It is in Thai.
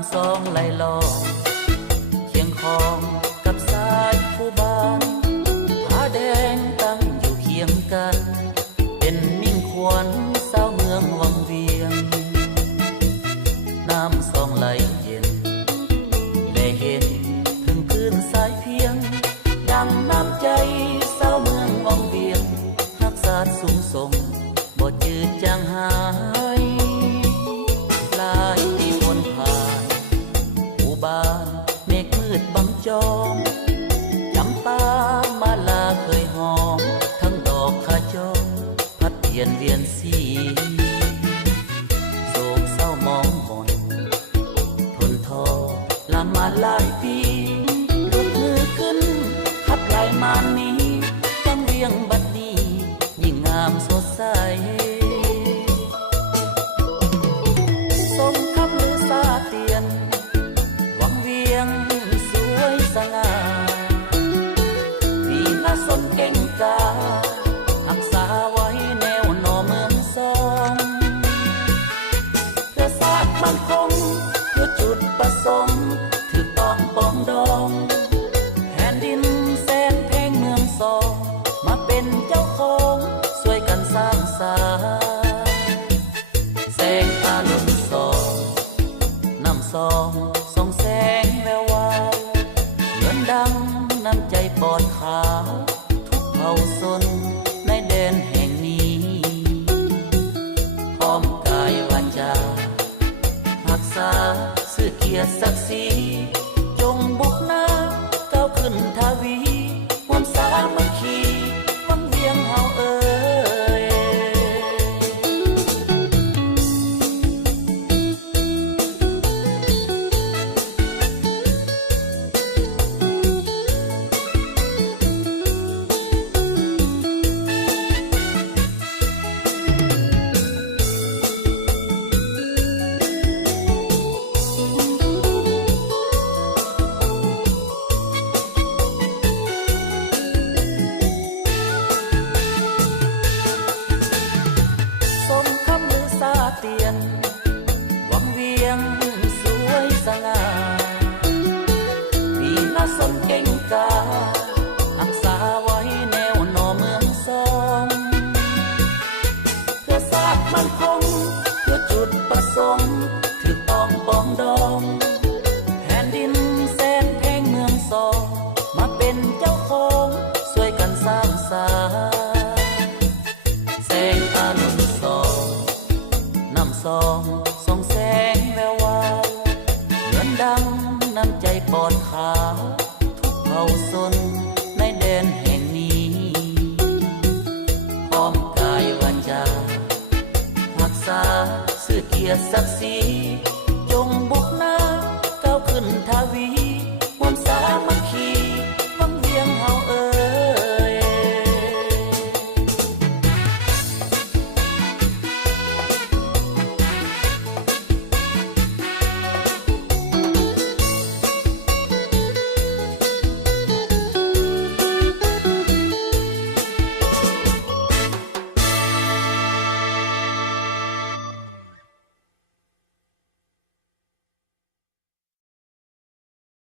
ำซองไหลลองเคียงคองกับสายผู้บ้านผาแดงตั้งอยู่เคียงกันเป็นมิ่งขวัญสาวเมืองวังเวียงน้ำซองไหลเย็นได้เห็นถึงพื้นสายเพียงดังน้ำใจสาวเมืองวังเวียงรักษาสูงส่งบ่จืดจางหายหลายปีพ้นผ่านอุบานเมฆมืดบังจองจำปามาลาเคยหอมทั้งดอกขจรพัดเปลี่ยนเวียนสีโศกเศร้ามองมนทนทอลามาหลายปียกมือขึ้นขับไล่มานนี้ฟังเวียงบัดนี้ยิ่งงามสดใสสมคำลือซาเตียนวังเวียงสวยสง่ามีน่าสนเก่งการักษาไว้แนวหน่อเมืองซองเพื่อศาสตร์มั่นคงเพื่อจุดประสงค์ถือต้องปองดองแผ่นดินแสนเพลงเมืองซองมาเป็นเจ้าของช่วยกันสร้างสรรค์แสงอรุณส่องน้ำซองส่องแสงแวววาวเหมือนดังน้ำใจปอดขาวทุกเผ่าชนในแดนแห่งนี้พร้อมกายวาจารักษาสื่อเกียรติศักดิ์ศรีจงบุกหน้าก้าวขึ้นทวีความสามัคคีวังเวียงเฮาเอ่ยเตียนวังเวียงสวยสง่ามีน่าสนเก่งการักษาไว้แนวหน่อเมืองซองเพื่อศาสตร์มั่นคงเพื่อจุดประสงค์ถือต้องปองดองแผ่นดินแสนเพลงเมืองซองมาเป็นเจ้าของช่วยกันสร้างสรรค์แสงอรุณส่องน้ำซองส่องแสงแวววาวเหมือนดังน้ำใจปอดขาวทุกเผ่าชนในแดนแห่งนี้พร้อมกายวาจารักษาสื่อเกียรติศักดิ์ศรี